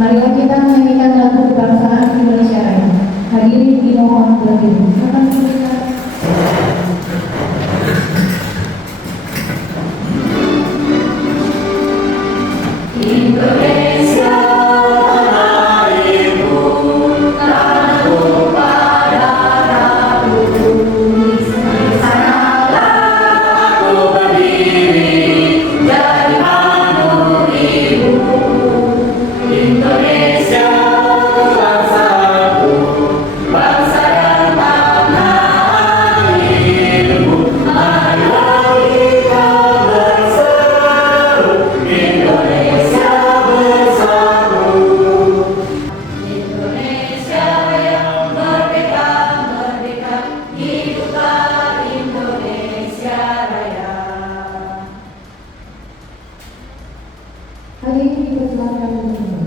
Marilah kita menyanyikan lagu kebangsaan Indonesia Raya. Hadirin dimohon berdiri. Akan kita Indonesia tanahku, tanahku pada Rabu. Sanalah aku berdiri dari mangu ibu. Indonesia bangsaku, bangsa dan tanah airku. Marilah kita berseru, Indonesia bersatu. Indonesia yang merdeka, merdeka, hiduplah Indonesia Raya. hadirin dipersilakan berdiri.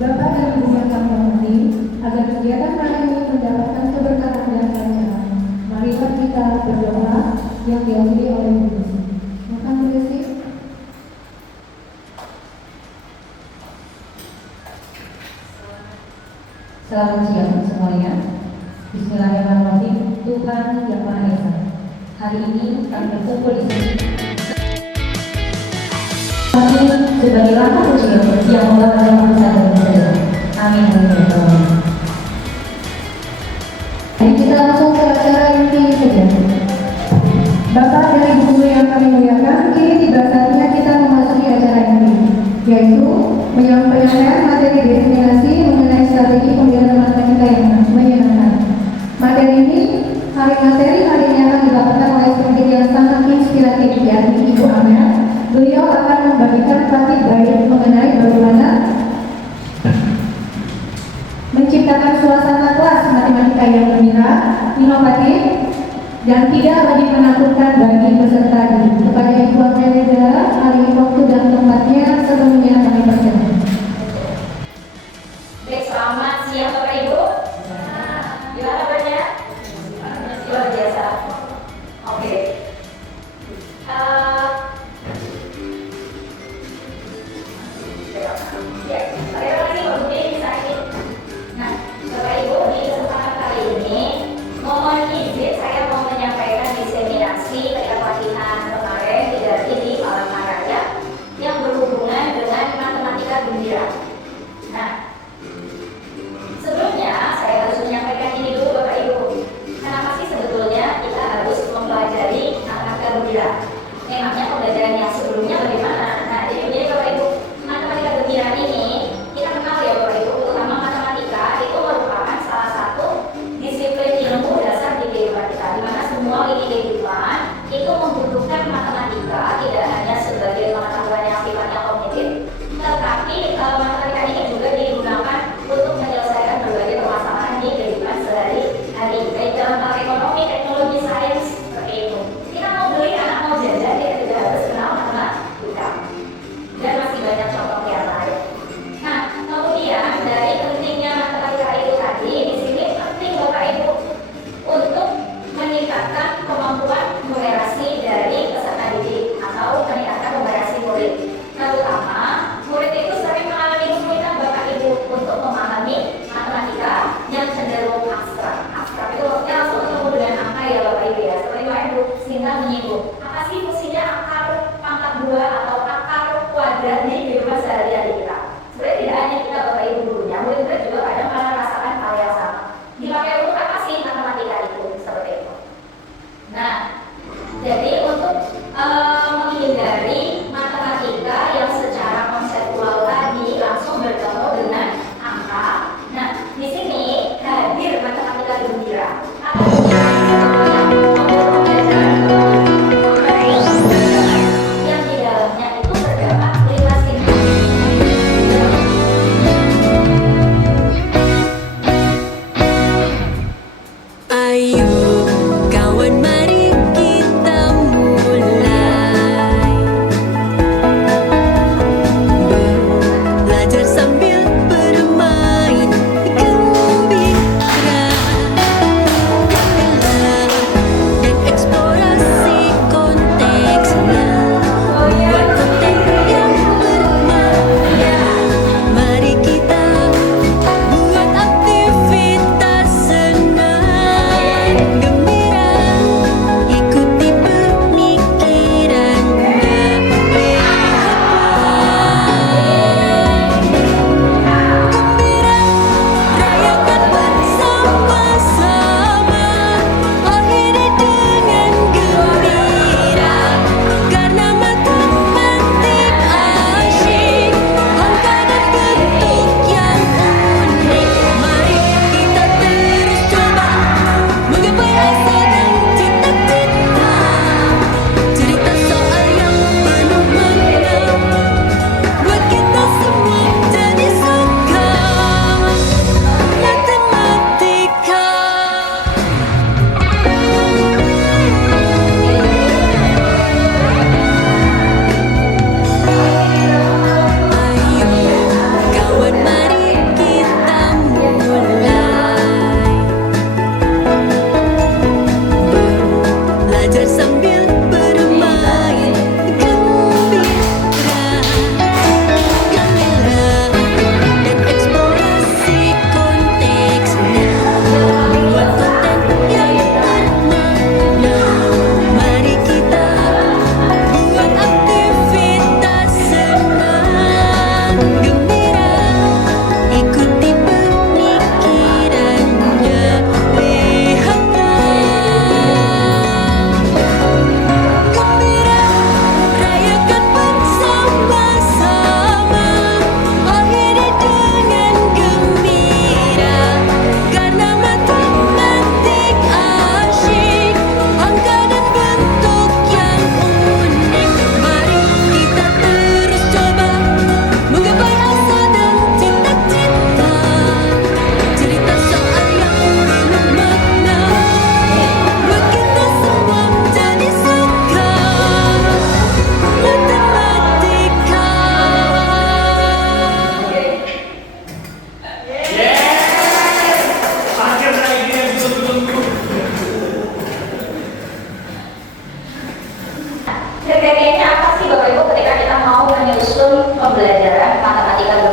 Bapak dan Ibu yang kami hormati, agar kegiatan hari ini mendapatkan keberkahan dan kelancaran, marilah kita berdoa yang diakhiri oleh Ibu. Silakan Bu Desi. Selamat siang semuanya. Bismillahirrahmanirrahim. Tuhan Yang Maha Esa, hari ini kami berkumpul di sini sebagai langkah kecil yang membawa damai bersama kita. Amin. Jadi kita langsung ke acara inti saja. Bapak dan Ibu guru yang kami muliakan, kini tiba saatnya kita memasuki acara inti, yaitu penyampaian materi destinasi mengenai strategi pembelajaran matematika yang menyenangkan. Materi ini, materi hari ini akan dilakukan oleh speaker yang sangat inspiratif, yakni Ibu Amel. Beliau akan membagikan praktik baik mengenai bagaimana menciptakan suasana kelas matematika yang gembira, inovatif, dan tidak lagi menakutkan bagi peserta didik. Kepada Ibu Amel Negara, hari waktu dan tempatnya sepenuhnya kami persilakan. Baik, selamat siang Bapak Ibu. Gimana kabarnya? Luar biasa. Oke. Ya, terima kasih Mbak Budi bisa ini. Nah, Bapak Ibu, di kesempatan kali ini mohon izin saya mau menyampaikan diseminasi pelatihan kemarin di Palangkaraya yang berhubungan dengan matematika gembira. Nah, sebelumnya saya harus menyampaikan ini dulu Bapak Ibu. Kenapa sih sebetulnya kita harus mempelajari matematika gembira? Memangnya pembelajaran yang sebelumnya bagaimana? Nah, jadi begini Bapak Ibu, matematika gembira ini kita kenal ya Bapak Ibu, terutama matematika itu merupakan salah satu disiplin ilmu dasar di kehidupan kita, di mana semua lini kehidupan itu membutuhkan matematika, tidak hanya sebagai pengetahuan yang sifatnya kognitif, tetapi matematika ini juga digunakan untuk menyelesaikan berbagai permasalahan di kehidupan sehari-hari, baik dalam hal ekonomi, teknologi, sains, seperti itu. Kita mau beli, anak mau jajan, dia tidak harus kenal matematika. Dan masih banyak contoh yang lain. Nah, kemudian dari pentingnya matematika itu tadi, di sini penting Bapak Ibu untuk meningkatkan kemampuan numerasi dari peserta didik atau meningkatkan numerasi murid. Terutama murid itu sering mengalami kesulitan Bapak Ibu untuk memahami matematika yang cenderung abstrak. Abstrak itu maksudnya langsung ketemu dengan angka ya Bapak Ibu ya. Seperti Bapak Ibu singkat menyinggung, apa sih fungsinya akar pangkat 2 atau akar kuadrat di kehidupan sehari-hari kita? Sebenarnya tidak hanya kita Bapak Ibu gurunya, murid-murid juga kadang merasakan hal yang sama. Dipakai untuk apa sih matematika itu? Seperti itu. Nah, jadi untuk menghindari matematika yang secara konseptual tadi langsung bertemu dengan angka. Nah, di sini hadir matematika gembira. Apa yang di dalamnya itu terdapat 5 simbol.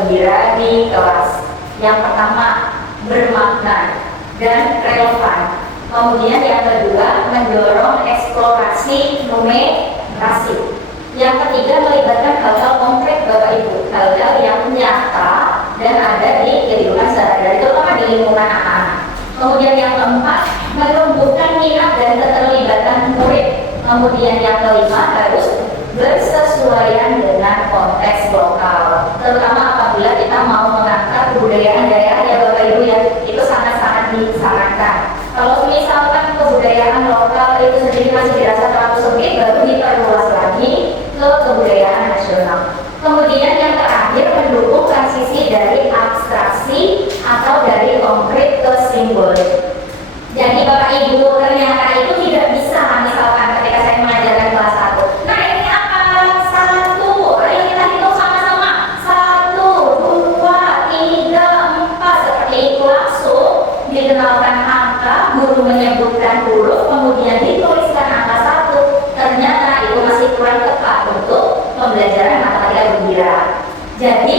gembira di kelas. Yang pertama, bermakna dan relevan. Kemudian yang kedua, mendorong eksplorasi numerasi. Yang ketiga, melibatkan hal-hal konkret Bapak Ibu, hal-hal yang nyata dan ada di kehidupan sehari-hari, terutama di lingkungan anak-anak. Kemudian yang keempat, menumbuhkan minat dan keterlibatan murid. Kemudian yang kelima, harus bersesuaian dengan konteks lokal, terutama apabila kita mau mengangkat kebudayaan daerah ya Bapak Ibu ya, itu sangat-sangat disarankan. Kalau misalkan kebudayaan lokal itu sendiri masih dirasa terlalu sempit, baru diperluas lagi ke kebudayaan nasional. Kemudian yang terakhir, mendukung transisi dari abstraksi atau dari konkret ke simbolik. Jadi Bapak Ibu, ternyata itu tidak bisa misalkan ketika saya mengajarkan kelas 1. Nah ini apa? 1, ayo kita hitung sama-sama. 1, 2, 3, 4. Seperti itu langsung dikenalkan angka, guru menyebutkan huruf, kemudian dituliskan angka 1. Ternyata itu masih kurang tepat untuk pembelajaran matematika gembira. Jadi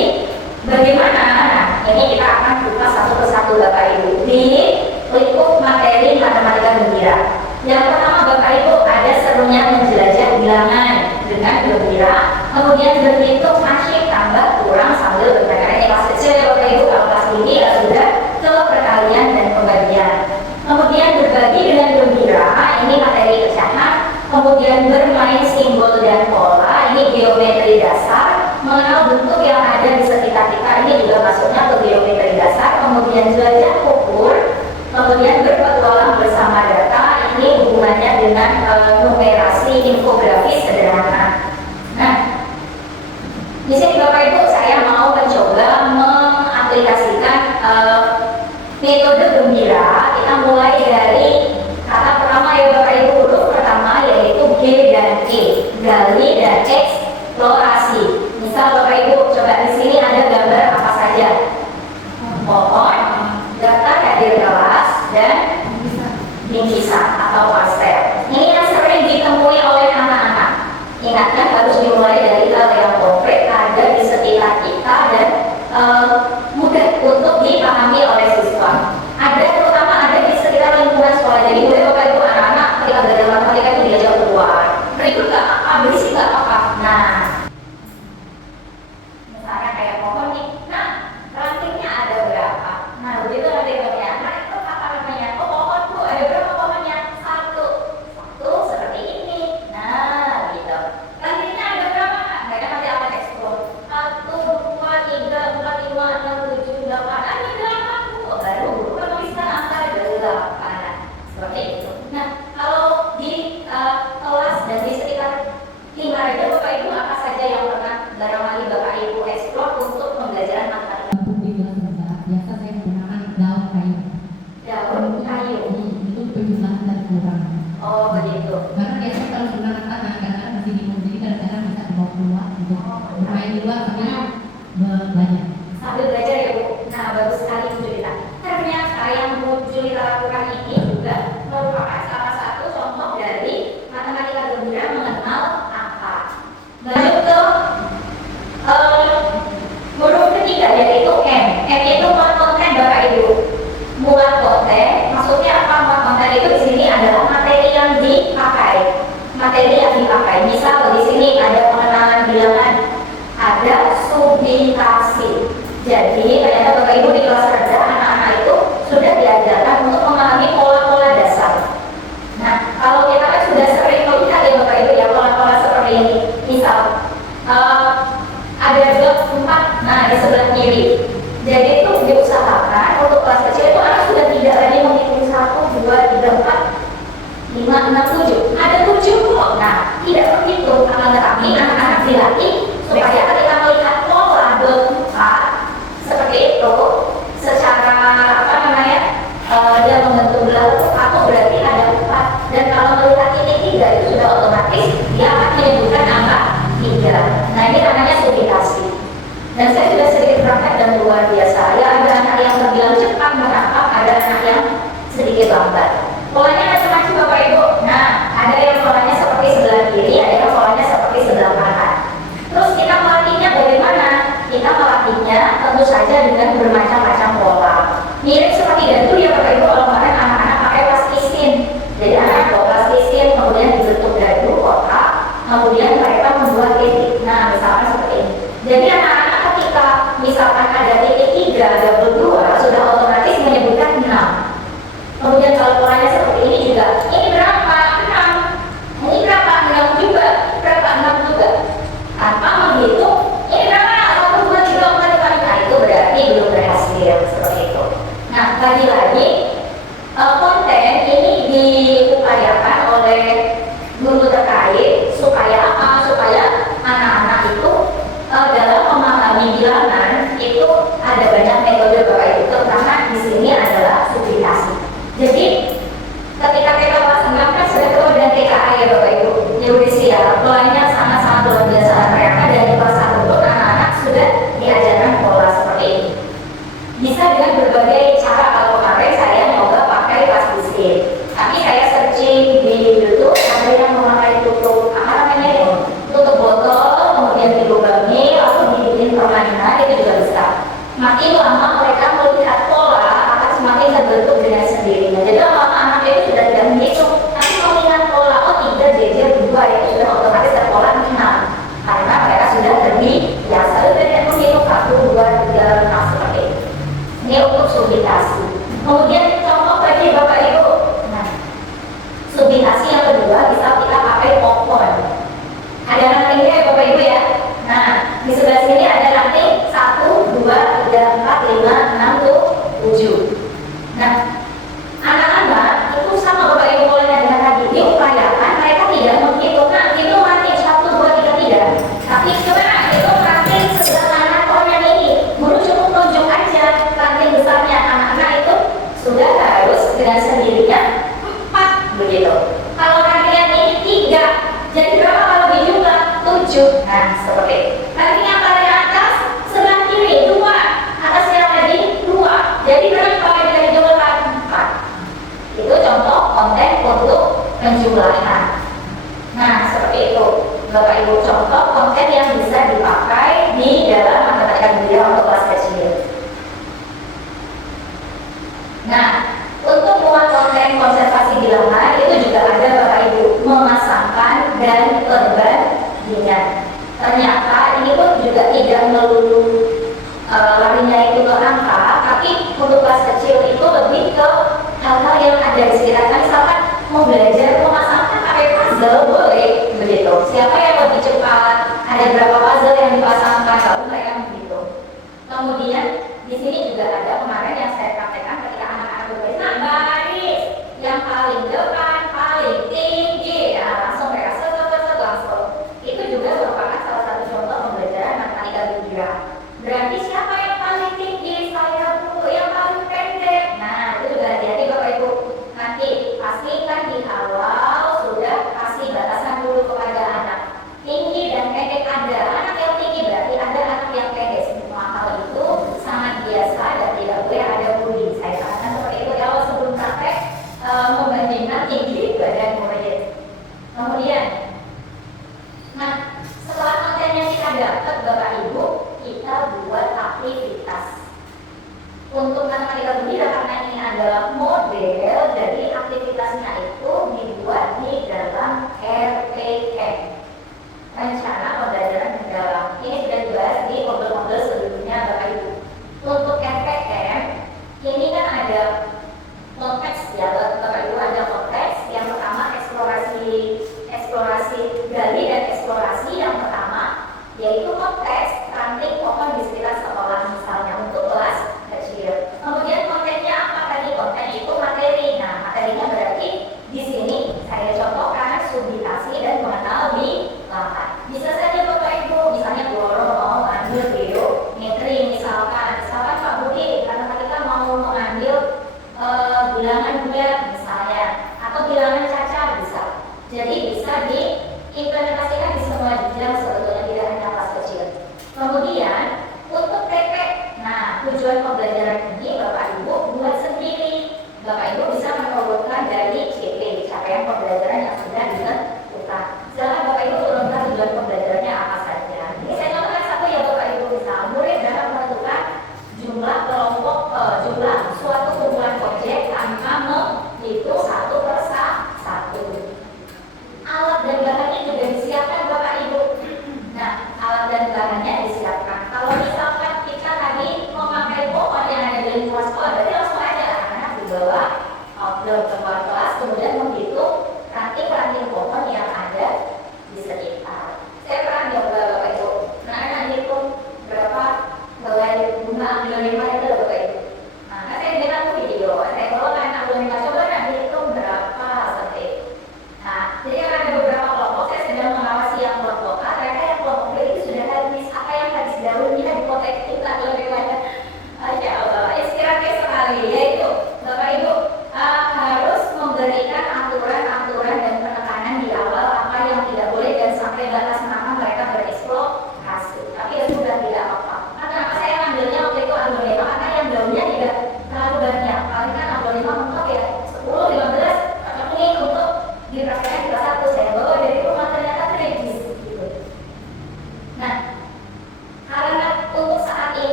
bagaimana? Nah, ini kita akan buka satu persatu Bapak Ibu di lingkup materi matematika gembira. Yang pertama Bapak Ibu, ada serunya menjelajah bilangan dengan gembira, kemudian berhitung asyik tambah kurang sambil bermain. Kelas kecil ya Bapak Ibu, kalau kelas tinggi ya sudah ke perkalian dan pembagian. Kemudian berbagi dengan gembira, ini materi pecahan. Kemudian bermain simbol dan pola, ini geometri dasar. Mengenal bentuk yang ada di sekitar kita, ini juga masuknya ke geometri dasar. Kemudian jelajah ukur. Kemudian berpetualang bersama data, ini hubungannya dengan numerasi infografis sederhana. Nah, di sini Bapak Ibu saya mau mencoba mengaplikasikan metode gembira. Kita mulai dari kata pertama ya Bapak Ibu, huruf pertama yaitu G dan E, gali dan eksplorasi. Misal Bapak Ibu coba di sini ada gambar apa saja? Pohon, daftar hadir kelas, dan bingkisan atau pastel. Ini yang sering ditemui oleh anak-anak. Ingatkan harus dimulai dari hal yang konkret ada di sekitar kita dan mudah untuk dipahami oleh siswa. Ada terutama ada di sekitar lingkungan sekolah. Jadi boleh Bapak Ibu anak-anak ketika belajar matematika itu diajak keluar. Berikut nggak apa, berisik nggak apa. Nah, misalnya kayak pohon nih. Nah, rantingnya ada berapa? Nah, begitu rantingnya. Nah, itu apa namanya? Oh, pohon tuh ada berapa pohonnya? Satu seperti ini. Nah, gitu. Rantingnya ada berapa? Mereka nanti akan eksplor. 1, 2, 3, 4, 5, 6, 7, 8. Ada 8. Oh, baru menuliskan angka 8. Seperti itu. Nah, kalau di kelas dan di sekitar 5 aja Bapak Ibu, apa saja yang pernah barangkali Bapak Ibu eksplor untuk pembelajaran matematika? Biasa saya menggunakan daun kayu. Daun kayu. Itu penjumlahan dan kurang. Oh begitu. Karena biasanya kalau menggunakan tangan kadang-kadang masih bingung, jadi kadang-kadang bisa dibawa keluar untuk bermain di luar sambil belajar. Sambil belajar ya Bu. Nah bagus sekali Bu Julita. Ternyata yang Bu Julita lakukan ini juga merupakan salah satu contoh dari matematika gembira mengenal angka. Lanjut ke huruf ketiga yaitu M. M itu muat konten Bapak Ibu. Muat konten, maksudnya apa muat konten itu di sini adalah materi yang dipakai. Materi yang dipakai. Misal di sini ada pengenalan bilangan, ada subintasi. Jadi ternyata Bapak Ibu di kelas rendah anak-anak itu sudah diajarkan untuk memahami pola-pola dasar. Nah, kalau kita kan sudah sering melihat ya Bapak Ibu ya pola-pola seperti ini. Misal ada blok 4, nah di sebelah kiri. Jadi itu diusahakan untuk kelas kecil itu anak sudah tidak lagi menghitung 1, 2, 3, 4, 5, 6, 7. Ada 7 kok. Nah, tidak menghitung, akan tetapi anak-anak dilatih supaya ketika melihat pola blok 4 seperti itu, secara apa namanya dia membentuk blok 1 berarti ada 4. Dan kalau melihat titik 3 itu sudah otomatis dia akan menyebutkan angka 3. Nah ini namanya subintasi. Dan saya sudah sedikit praktek dan luar biasa. Ya ada anak yang terbilang cepat menangkap, ada anak yang sedikit lambat. Polanya macam-macam Bapak Ibu. Nah ada yang polanya seperti sebelah kiri, ada yang polanya seperti sebelah kanan. Terus kita melatihnya bagaimana? Kita melatihnya saja dengan bermacam-macam pola. Mirip seperti dadu ya Bapak Ibu, kalau kemarin anak-anak pakai plastisin. Jadi anak bawa plastisin, kemudian dibentuk dadu kotak, kemudian mereka membuat titik. Nah, misalkan seperti ini. Jadi anak-anak ketika misalkan ada titik 3, ada 2, sudah otomatis menyebutkan 6. Kemudian kalau polanya seperti ini juga, ini berapa? 6. Ini berapa? 6 juga. Berapa? 6 juga. Tanpa menghitung, ini berapa? 1, 2, 3, 4, 5. Nah, itu berarti belum berhasil seperti itu. Nah, lagi-lagi konten ini diupayakan oleh guru terkait supaya apa? Supaya anak-anak itu dalam memahami bilangan itu ada banyak metode Bapak Ibu, terutama di sini adalah subtrasi. Jadi ketika TK kelas 6 kan sudah kemudian TKA ya Bapak Ibu, Indonesia polanya sangat-sangat luar biasa. Mereka dari kelas 1 pun anak-anak sudah diajarkan pola seperti ini. Bisa dengan berbagai cara. Kalau kemarin saya nyoba pakai plastisir, tapi saya searching di YouTube ada yang memakai tutup apa namanya ya, tutup botol kemudian dilubangi lalu dibikin permainan, itu juga bisa. Makin lama mereka melihat pola akan semakin terbentuk dengan sendirinya. Jadi kalau anak itu sudah tidak menghitung, tapi mengingat pola, oh 3 jejer 2 itu sudah otomatis terpola 6, karena mereka sudah terbiasa dan menghitung 1, 2, 3, 4 seperti itu. Ini untuk subtrasi. Kemudian contoh bagi Bapak Ibu. Nah, subtrasi yang kedua bisa kita pakai popon. Ada rantingnya ya Bapak Ibu ya. Nah, di sebelah sini ada ranting 1, 2, 3, 4, 5, 6, 7. Nah, anak-anak itu sama Bapak Ibu polanya dengan tadi, diupayakan mereka tidak menghitung. Nah, itu ranting 1, 2, 3 tidak. Tapi coba itu ranting sebelah mana polanya ini. Guru cukup tunjuk aja ranting besarnya. Anak-anak itu sudah harus dengan sendirinya 4 begitu. Kalau rantingan ini 3, jadi berapa kalau dijumlah? 7. Nah, seperti itu. Ranting yang paling atas sebelah kiri 2, atasnya lagi 2. Jadi berapa kalau kita jumlah 4? Itu contoh konten untuk penjumlahan. Nah, seperti itu Bapak Ibu, contoh konten yang bisa dipakai di dalam matematika budaya untuk kelas kecil. Nah, untuk muat konten konservasi bilangan itu juga ada Bapak Ibu, memasangkan dan perbandingan. Ternyata ini pun juga tidak melulu larinya itu ke angka, tapi untuk kelas kecil itu lebih ke hal-hal yang ada di sekitar. Misalkan mau belajar memasangkan pakai puzzle boleh begitu. Siapa yang lebih cepat? Ada berapa puzzle yang dipasangkan? Kalau mereka begitu. Kemudian di sini juga ada kemarin yang saya praktekkan ketika anak-anak berbaris. Nah, baris yang paling depan, paling tinggi, ya, langsung mereka set langsung. Itu juga merupakan salah satu contoh pembelajaran matematika budaya. Berarti siapa yang paling tinggi? Saya dulu. Yang paling pendek. Nah, itu juga hati-hati Bapak Ibu. Nanti pastikan di awal sudah kasih batasan dulu kepada anak. Tinggi dan pendek ada. Anak yang tinggi berarti ada anak yang pendek. Semua hal itu sangat biasa dan tidak boleh ada bullying. Saya katakan seperti itu di awal sebelum praktek membandingkan tinggi badan murid. Kemudian, nah setelah konten yang kita dapat Bapak Ibu, kita buat aktivitas. Untuk matematika budaya karena ini adalah model, jadi aktivitasnya itu dibuat di dalam RPM, rencana pembelajaran mendalam. Ini sudah dibahas di model-model sebelumnya Bapak Ibu. Untuk RPM ini kan ada konteks ya Bapak Ibu, ada konteks. Yang pertama eksplorasi gali dan eksplorasi. Yang pertama yaitu konteks ranting pohon di sekitar sekolah misalnya untuk kelas kecil. Kemudian kontennya apa tadi? Konten itu materi. Nah, materinya berarti di sini saya contohkan subtrasi dan mengenal bilangan. Bisa saja Bapak Ibu, misalnya guru mau ambil geometri misalkan Pak Budi karena kita mau mengambil bilangan bulat misalnya, atau bilangan cacar bisa. Jadi bisa diimplementasikan di semua jenjang sebetulnya, tidak hanya kelas kecil. Kemudian untuk TP, nah tujuan pembelajaran ini Bapak Ibu buat sendiri. Bapak Ibu bisa menurunkan dari CP, capaian pembelajaran yang sudah ditentukan. Silakan Bapak Ibu turunkan tujuan pembelajarannya apa saja. Ini saya contohkan satu ya Bapak Ibu, misal murid dapat menentukan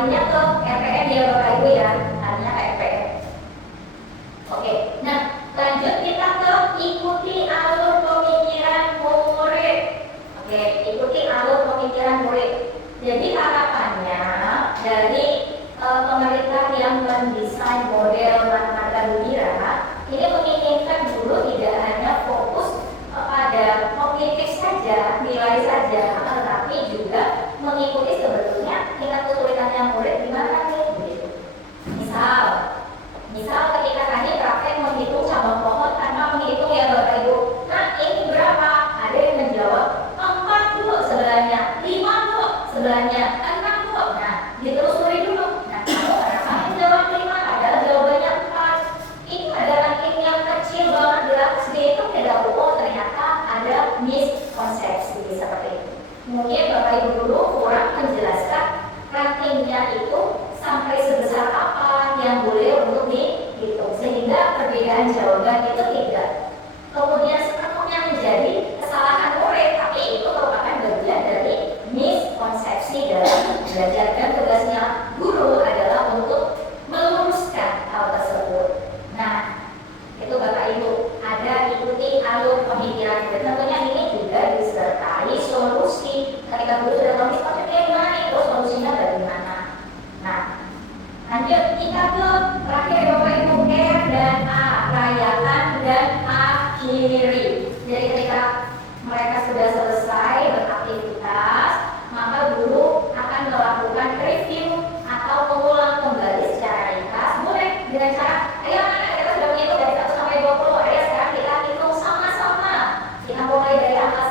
larinya ke RPN ya Bapak Ibu ya, larinya ke RPN. Oke, nah lanjut kita ke ikuti alur pemikiran murid. Oke, ikuti alur pemikiran murid. Jadi harapannya dari pemerintah yang mendesain model matematika Budira ini menginginkan guru tidak hanya fokus pada kognitif saja, nilai saja, tetapi juga mengikuti sebetulnya tingkat kesulitannya murid di mana nih? Gitu. Misal ketika tadi praktek menghitung cabang pohon tanpa menghitung ya Bapak Ibu. Nah ini berapa? Ada yang menjawab 4 Bu sebelahnya, 5 Bu sebelahnya, 6 Bu. Nah ditelusuri dulu. Nah kamu kenapa menjawab 5? Padahal jawabannya 4. Ini ada ranking yang kecil banget di atas itu tidak oh ternyata ada miskonsepsi seperti itu. Mungkin Bapak Ibu dulu kurang menjelaskan rankingnya itu sampai sebesar apa yang boleh untuk dihitung sehingga perbedaan jawaban itu tidak kemudian sepenuhnya menjadi kesalahan murid, tapi itu merupakan bagian dari miskonsepsi dalam belajar dan tugasnya guru adalah untuk meluruskan hal tersebut. Nah, itu Bapak Ibu ada ikuti alur pemikiran dan tentunya ini juga disertai solusi ketika guru sudah tahu konsepnya gimana itu solusinya bagaimana. Nah, lanjut kita ke terakhir Bapak Ibu R dan A, rayakan dan akhiri. Jadi ketika mereka sudah selesai beraktivitas, maka guru akan melakukan review atau mengulang kembali secara ringkas. Boleh dengan cara, ayo anak kita sudah menghitung dari 1 sampai 20, ayo sekarang kita hitung sama-sama. Kita mulai dari angka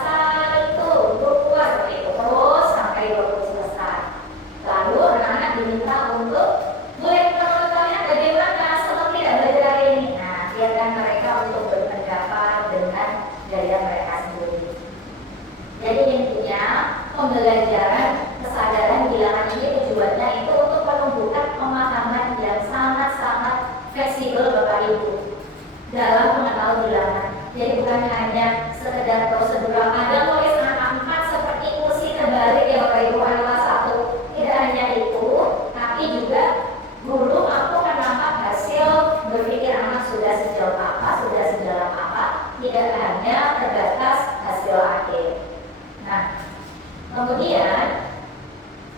1, 2, seperti itu terus sampai 20 selesai. Lalu anak-anak diminta untuk boleh kalian bagaimana setelah tidak belajar hari ini. Nah, biarkan mereka untuk berpendapat dengan gaya mereka sendiri. Jadi intinya pembelajaran kesadaran bilangan ini tujuannya itu untuk menumbuhkan pemahaman yang sangat-sangat fleksibel Bapak Ibu dalam mengetahui bilangan. Jadi bukan hanya sekedar prosedural ada tulis angka 4 seperti kursi terbalik ya Bapak Ibu angka 1. Tidak hanya itu, tapi juga guru mampu menangkap hasil berpikir anak sudah sejauh apa, sudah sedalam apa, tidak hanya terbatas hasil akhir. Nah, kemudian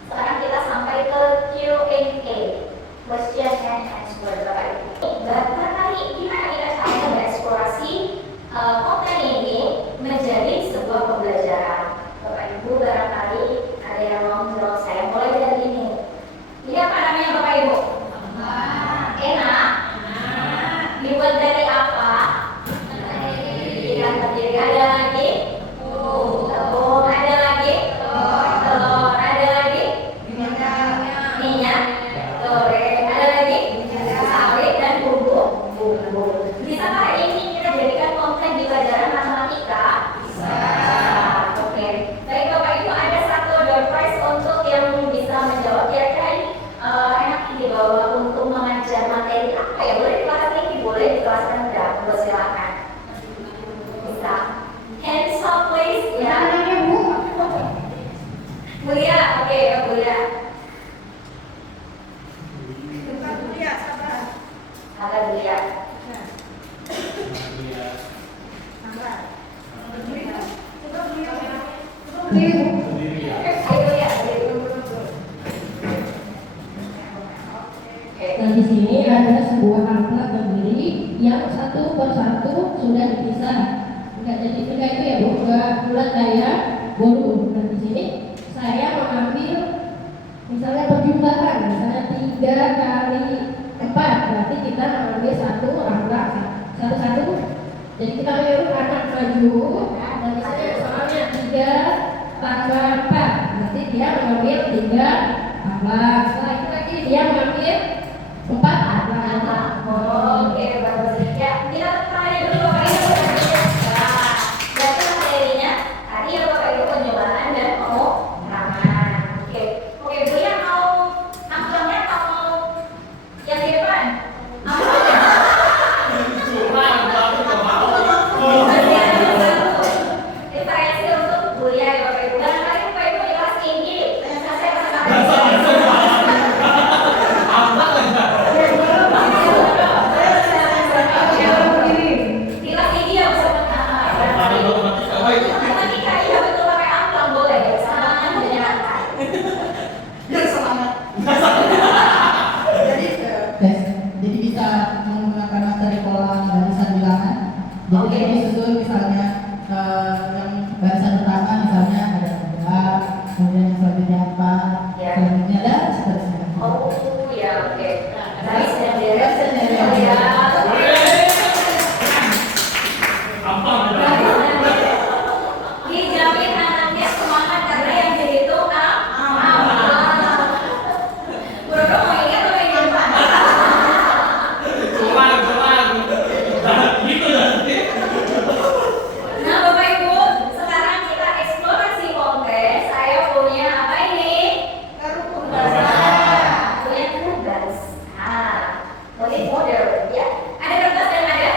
sekarang kita sampai ke Q&A, question and answer Bapak Ibu. Barangkali gimana kita cara mengeksplorasi konten ini menjadi sebuah pembelajaran. Bapak Ibu barangkali ada yang mau menjawab saya mulai dari ini. Ini apa namanya Bapak Ibu? Enak. Dibuat dari apa? Ikan berdiri. Ada lagi? Tepung. Ada lagi? Telur. Ada lagi? Minyak goreng. Ada lagi? Sawit dan bumbu. Bisakah ini kita jadikan konten di pelajaran matematika? Bisa. Oke. Baik Bapak Ibu ada satu door prize untuk yang bisa menjawab kira-kira ini enak dibawa untuk mengajar materi apa ya? Boleh di kelas ini, boleh di kelas rendah, silakan. Bisa. Hands up please. Ya. Mulia, oke Mulia. Ada Mulia. Nah, di sini ada sebuah amplas berdiri yang satu persatu sudah dipisah. Enggak jadi tiga itu ya Bu, enggak bulat kayak bolu. Nah di sini saya mengambil misalnya perjumlahan, misalnya 3 kali 4, berarti kita mengambil satu angka satu-satu. Jadi kita menurut anak maju, dan di sini soalnya 3 tambah 4, berarti dia mengambil 3 tambah. Setelah itu lagi dia mengambil 4 tambah. Oke, bagus. Ya, kita tanya dulu Bapak Ibu. Nah, berarti materinya tadi ya Bapak Ibu penyuluhan dan pengurangan. Oke, Bu yang mau amplopnya atau mau yang di depan? Amplopnya. Variasi untuk Bu ya Bapak Ibu. Barangkali Bapak Ibu di kelas tinggi. Saya Jadi kita susun misalnya yang barisan pertama misalnya ada dua, kemudian yang selanjutnya apa, Ya. selanjutnya ada seterusnya. Oh ya, oke. Nah, sedang beres. Oh ya. Dijamin anaknya semangat karena yang dihitung amal. Bro, mau ingat atau ingin lupa? Nah, Bapak Ibu, sekarang kita eksplorasi konkret. Saya punya apa ini? Nah, punya tugas. Nah, tulis model ya. Ada kertas dan ada?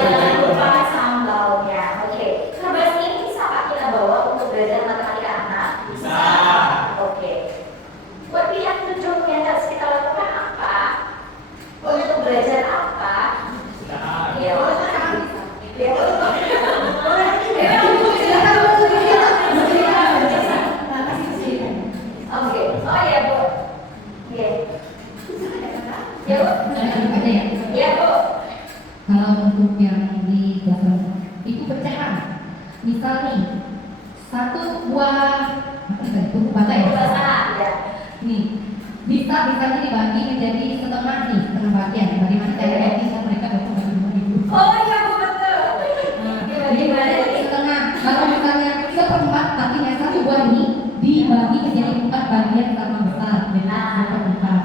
Jangan lupa sambalnya. Oke. Kertas ini bisa Pak kita bawa untuk belajar matematika anak? Bisa. Oke. Buat pilihan tujuh yang harus kita lakukan apa? Untuk belajar apa? Ya, ya. Oke. Oh ya, Bu. Oke. Ya, Bu. Ada ya? Ya, Bu. Kalau untuk yang di kelas itu pecahan. Misal nih, satu buah apa itu baca ya? Bahasa ya. Nih, misalnya dibagi menjadi setengah nih, setengah bagian. Bagaimana caranya bisa mereka bagi dulu? Oh iya, Bu, betul. Jadi setengah. Kalau misalnya seperempat, artinya satu buah ini dibagi menjadi 4 bagian sama besar. Jadi seperempat.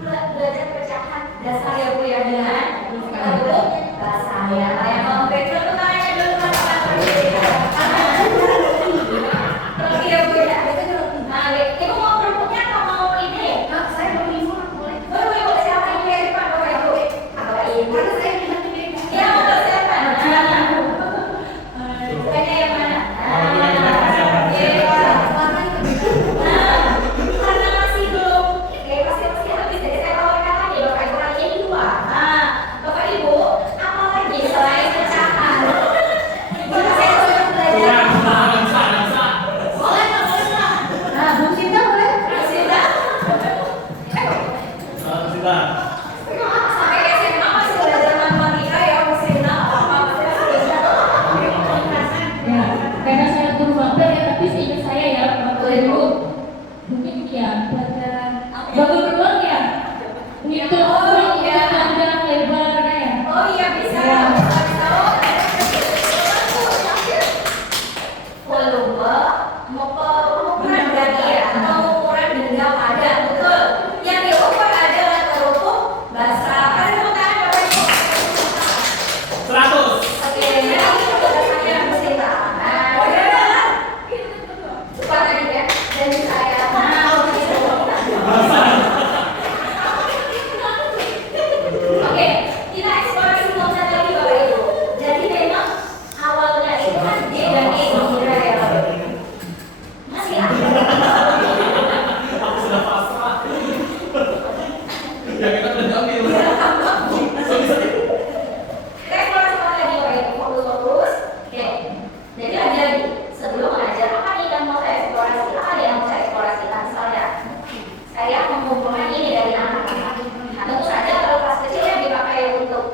Belajar pecahan dasar ya, Bu, ya, dengan bahasa ya. Yang konkret itu tanya dulu teman-teman. Oke ya, Bu, ya. Nah, Ibu mau kerupuknya atau mau ini? Saya mau ibu, boleh. Ibu siapa ini ya, Pak? Bapak Ibu. Bapak Ibu. Ya, mau siapa? Bukannya yang mana? Karena masih belum, pasti habis. Jadi saya bawakan lagi Bapak Ibu kali ini 2. Nah, Bapak Ibu, apa lagi selain pecahan? Boleh saya sudah belajar? Boleh nggak boleh nggak? Nah, Bu Sinta boleh? Sudah? Sampai SMA masih belajar matematika ya, mesti apa-apa. Ya, karena saya guru bapak ya, tapi seingat saya ya, Bapak Ibu, mungkin ya pelajaran bagus doang ya, ngitung panjang lebar ya. Oh iya bisa. Volume, ukuran berarti ya, atau ukuran benda padat, betul. Yang diukur adalah kerupuk basah. Kasih tepuk tangan Bapak Ibu. 100. Oke, jadi tugasannya harus kita. Nah, udah. Cepat tadi ya. Dan saya. Nah, Oke, kita eksplorasi konsep lagi Bapak Ibu. Jadi memang awalnya itu kan D dan E mudah ya Bapak Ibu. Masih ada. Aku sudah pasrah. Ya kita udah ambil. Kita eksplorasi lagi Bapak Ibu. Fokus. Oke. Jadi lagi sebelum mengajar apa nih yang mau saya eksplorasi? Apa yang mau saya eksplorasi? Nah, misalnya saya mengumpulkan ini dari anak-anak. Nah, tentu saja kalau kelas kecil yang dipakai untuk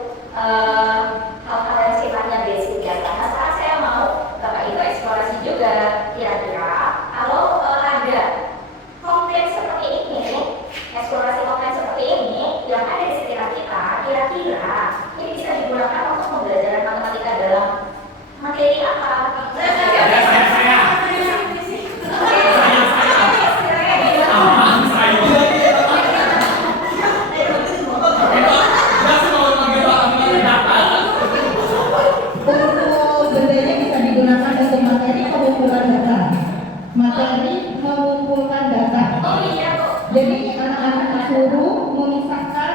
hal-hal yang sifatnya basic ya. Karena sekarang saya mau Bapak Ibu eksplorasi juga kira-kira kalau ada kompleks seperti ini, eksplorasi kompleks seperti ini yang ada di sekitar kita, kira-kira ini bisa digunakan untuk pembelajaran matematika dalam materi apa? Untuk bendanya bisa digunakan untuk materi pengumpulan data. Materi mengumpulkan data. Oh iya kok. Jadi anak-anak disuruh memisahkan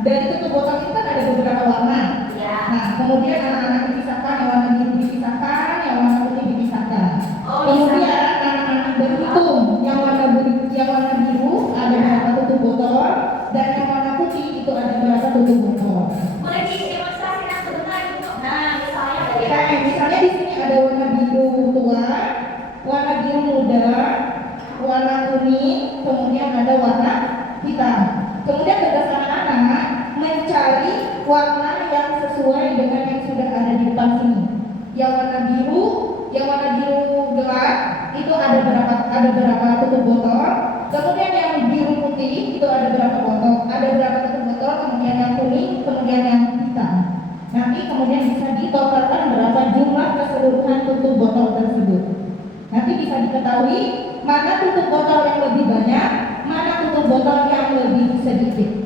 dari tutup botol itu kan ada beberapa warna. Ya. Nah, kemudian anak-anak dipisahkan, yang warna biru dipisahkan, yang warna putih dipisahkan. Oh, Kemudian anak-anak berhitung yang warna biru ada berapa tutup botol dan yang warna putih itu ada berapa tutup botol. Boleh didemonstrasikan sebentar Ibu? Nah, misalnya bagaimana? Kayak misalnya di sini ada warna biru tua, warna biru muda, warna kuning, kemudian ada warna hitam. Kemudian tugas anak-anak mencari warna yang sesuai sesuai dengan yang sudah ada di depan sini. Yang warna biru gelap itu ada berapa tutup botol. Kemudian yang biru putih itu ada berapa tutup botol. Kemudian yang kuning, kemudian yang hitam. Nanti kemudian bisa ditotalkan berapa jumlah keseluruhan tutup botol tersebut. Nanti bisa diketahui mana tutup botol yang lebih banyak, mana tutup botol yang lebih sedikit.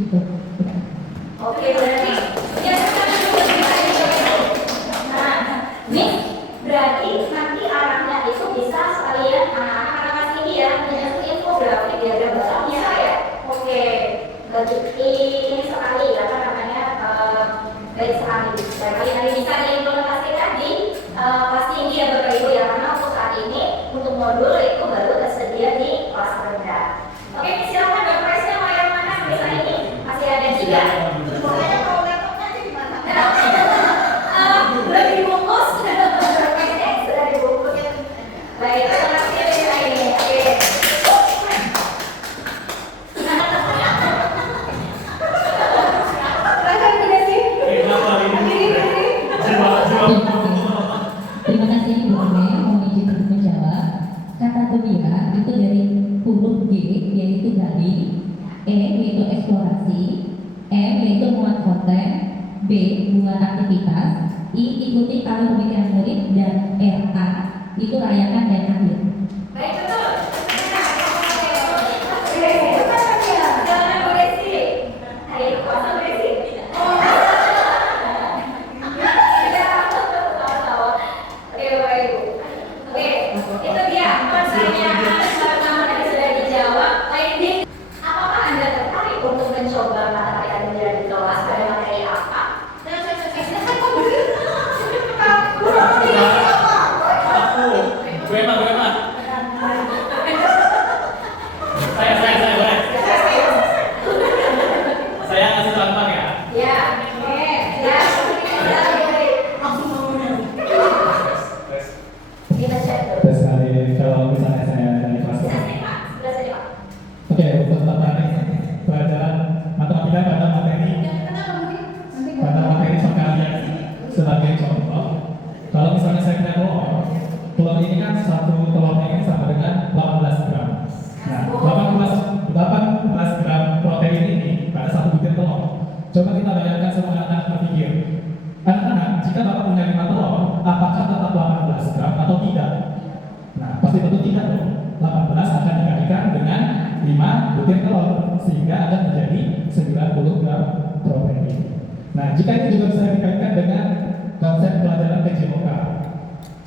Gitu. Oke, berarti ya sekarang dulu kita itu. Nah, Miss, berarti nanti arahnya itu bisa sekalian anak-anak kelas ini ya, menyusun infografik diagram besar bisa ya. Oke, ini sekali apa namanya baik sekali. Barangkali nanti bisa diimplementasikan di kelas tinggi ya Bapak Ibu ya, karena untuk saat ini untuk modul itu baru tersedia di kelas rendah. Oke, silakan Bapak Presnya mau yang mana bisa ini masih ada 3. Pokoknya kalau laptopnya aja gimana? Sudah dibungkus, sudah dibungkus. Baik, terima kasih ya ini. Oke. Terima kasih Bu Ame, mohon izin untuk menjawab. Kata gembira itu dari huruf G yaitu gading, E yaitu eksplorasi, M yaitu muat konten, B buat aktivitas, I ikuti alur pemikiran murid, dan RA itu rayakan dan akhir. Baik, betul. Jangan Bu Desi. Hari itu puasa Bu Desi. Oke, Bapak Ibu. Oke, itu dia pertanyaan pertama tadi sudah dijawab. Landing, apakah Anda tertarik untuk mencoba matematika gembira di kelas pada materi apa? Gue mah. Saya boleh. Saya kasih contoh ya. Ya, ya. Kita cek dulu. Terus hari kalau misalnya saya dari kelas Bisa sih, Pak. Sudah saja, Pak. Oke, untuk tertarik pelajaran matematika pada materi perkalian sebagai contoh. Kalau misalnya saya punya telur ini kan satu telurnya ini sama dengan 18 gram. Nah, 18 gram protein ini pada satu butir telur. Coba kita bayangkan semua anak-anak berpikir, anak-anak, jika Bapak punya 5 telur, apakah tetap 18 gram atau tidak? Nah, pasti tentu tidak dong. 18 akan dikalikan dengan 5 butir telur, sehingga akan menjadi 90 gram protein. Nah, jika ini juga bisa dikaitkan dengan konsep pelajaran PJOK.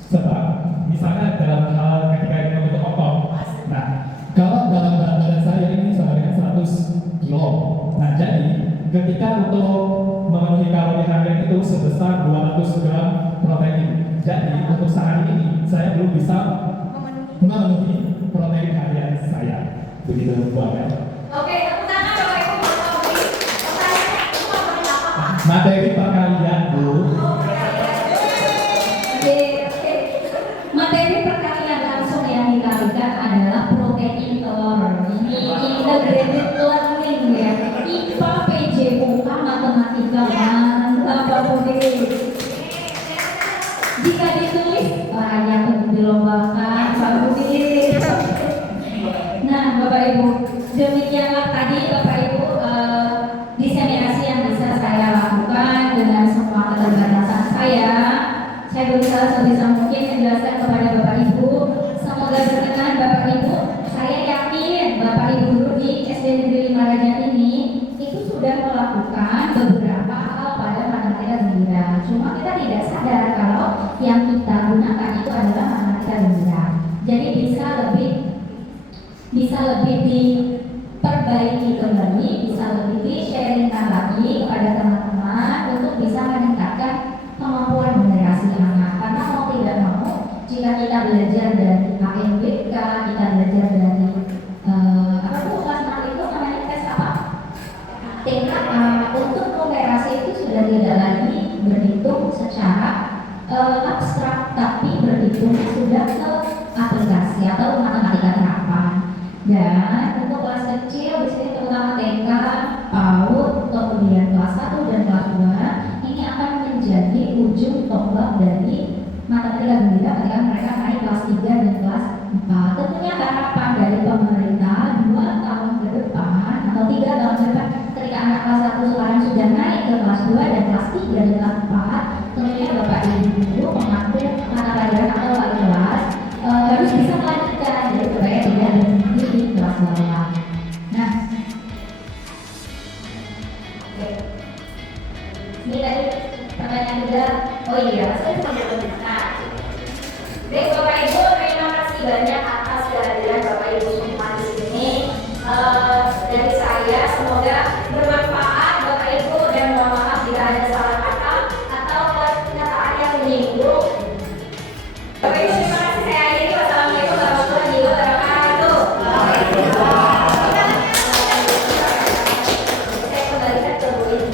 Sebab, misalnya dalam hal ketika ini membentuk otot. Nah, kalau dalam berat badan saya ini sama dengan 100 kilo. Nah, jadi ketika untuk memenuhi kalori harian itu sebesar 200 gram protein. Jadi untuk sehari ini saya belum bisa memenuhi protein harian saya. Begitu Bu Amel. Oke, tepuk tangan Bapak Ibu buat Tommy. Pertanyaannya cuma menit apa? Materi perkalian Bu. Oke. Materi perkalian langsung yang dikalikan adalah protein telur. Ini integrated learning ya. IPA, PJOK, matematika, mantap Pak Budi. Jika ditulis layak untuk dilombakan Pak Budi. Nah Bapak Ibu, demikianlah tadi Bapak Ibu diseminasi yang bisa saya lakukan dengan semua keterbatasan saya. Saya berusaha sebisa mungkin menjelaskan kepada Bapak Ibu. Semoga berkenan Bapak Ibu. Saya yakin Bapak Ibu guru di SD Negeri 5 Rajan ini itu sudah melakukan beberapa hal pada matematika gembira. Cuma kita tidak sadar kalau yang kita gunakan itu adalah matematika gembira. Jadi bisa lebih diperbaiki kembali, bisa lebih di-sharingkan lagi kepada teman-teman untuk bisa meningkatkan kemampuan generasi anak. Karena mau tidak mau, jika kita belajar dari AMBK, kita belajar dari apa tuh kelas 6 itu namanya tes apa? TKA. Untuk numerasi itu sudah tidak lagi berhitung secara abstrak, tapi berhitungnya sudah ke aplikasi atau matematika terapan. Dan untuk kelas kecil, di sini terutama TK, PAUD, kemudian kelas 1 dan kelas 2 mata kuliah gembira ketika mereka naik kelas 3 dan kelas 4. Tentunya harapan dari pemerintah 2 tahun ke depan atau 3 tahun ke depan ketika anak kelas 1 sekarang sudah naik ke kelas 2 dan kelas 3 dan kelas 4, tentunya Bapak Ibu mengambil mata pelajaran atau wali kelas harus bisa melanjutkan jadi supaya tidak berhenti di kelas bawah. Nah, oke. Ini tadi pertanyaan juga. Oh iya, saya nah, baik Bapak Ibu, terima kasih banyak atas kehadiran Bapak Ibu semua di sini. Dari saya semoga bermanfaat Bapak Ibu dan mohon maaf jika ada salah kata atau pernyataan yang menyinggung. Bapak Ibu terima kasih, saya akhiri. Wassalamualaikum warahmatullahi wabarakatuh. Saya kembalikan ke Bu Ini.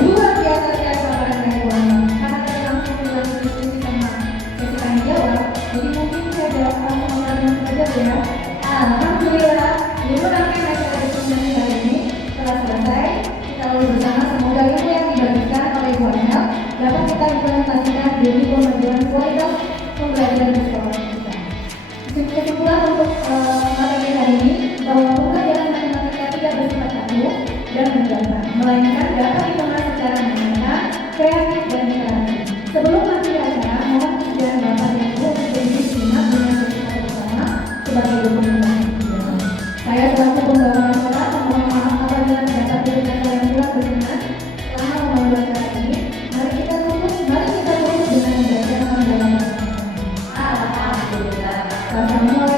Luar biasa sekali Bapak dan Ibu. Karena tadi langsung dilakukan diskusi sama sesi tanya jawab, jadi mungkin saya jawab langsung dengan saja ya. Alhamdulillah, ilmu rangkaian acara diskusi hari ini telah selesai. Kita lalu bersama, semoga ilmu yang dibagikan oleh Ibu Anel dapat kita implementasikan demi pemajuan kualitas pembelajaran di sekolah kita. Kesimpulan untuk materi hari ini bahwa pembelajaran matematika tidak bersifat kaku dan menegakkan, melainkan dapat dikemas secara menyenangkan, kreatif dan interaktif. Sebelum mengakhiri acara, mohon kesediaan Bapak dan Ibu untuk berdiri sejenak dengan berdoa bersama sebagai dokumentasi. Saya selaku pembawa acara memohon maaf apabila terdapat kata yang kurang berkenan selama memandu acara ini. Mari kita tutup dengan membaca hamdalah. Alhamdulillah. Wassalamualaikum